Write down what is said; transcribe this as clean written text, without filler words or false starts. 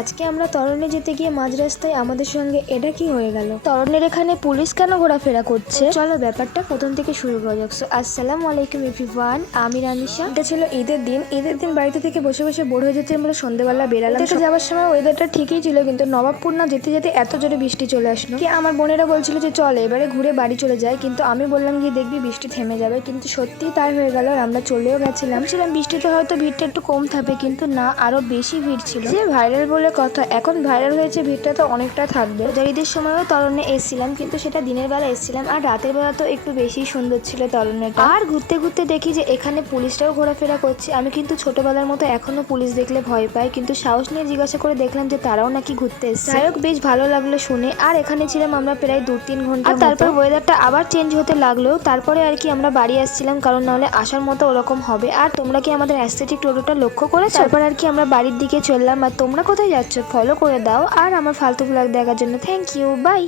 আজকে আমরা তরণে যেতে গিয়ে মাঝ রাস্তায় আমাদের সঙ্গে এটা কি হয়ে গেল। তরণের এখানে পুলিশ কেন ঘোরাফেরা করছে, চলো ব্যাপারটা প্রথম থেকে শুরু করা যাক। আসসালামু আলাইকুম এভরিওয়ান, আমি রানিশা। এটা ছিল ঈদের দিন বাড়িতে থেকে বসে বসে বোর হয়ে যেতে আমরা সন্ধ্যেবেলা বেরালাম। যাওয়ার সময় ওয়েদারটা ঠিকই ছিল, কিন্তু নবাবপুর না যেতে যেতে এত জোরে বৃষ্টি চলে আসলো কি আমার বোনেরা বলছিল যে চল এবারে ঘুরে বাড়ি চলে যায়, কিন্তু আমি বললাম যে দেখবি বৃষ্টি থেমে যাবে, কিন্তু সত্যি তাই হয়ে গেল। আর আমরা চলেও গেছিলাম, বৃষ্টিতে হয়তো ভিড়টা একটু কম থাকবে, কিন্তু না, আরো বেশি ভিড় ছিল। যে ভাইরাল বলে কথা, এখন ভাইরাল হয়েছে, ভিড়টা তো অনেকটা থাকবে। ঈদের সময়ও তরণে এসেছিলাম, কিন্তু সেটা দিনের বেলা এসেছিলাম, আর রাতের বেলা তো একটু বেশি সুন্দর ছিল তরণেটা। আর ঘুরতে ঘুরতে দেখি যে এখানে পুলিশটাও ঘোরাফেরা করছে। আমি কিন্তু ছোটবেলার মতো এখনো পুলিশ দেখলে ভয় পাই, কিন্তু সাহস নিয়ে জিজ্ঞাসা করে দেখলাম যে তারাও নাকি ঘুরতে এসেছে। যাই হোক, বেশ ভালো লাগলো শুনে। আর এখানে ছিলাম আমরা প্রায় 2-3 ঘন্টা। আর তারপর ওয়েদারটা আবার চেঞ্জ হতে লাগলো, তারপরে আর কি আমরা বাড়ি আসছিলাম, কারণ নাহলে আসার মতো ওরকম হবে। আর তোমরা কি আমাদের অ্যাস্থেটিক টোটোটা লক্ষ্য করেছো? তারপর আর কি আমরা বাড়ির দিকে চললাম। আর তোমরা কোথায় যাচ্ছ ফলো করে দাও, আর আমার ফালতু ব্লগ দেখার জন্য থ্যাংক ইউ, বাই।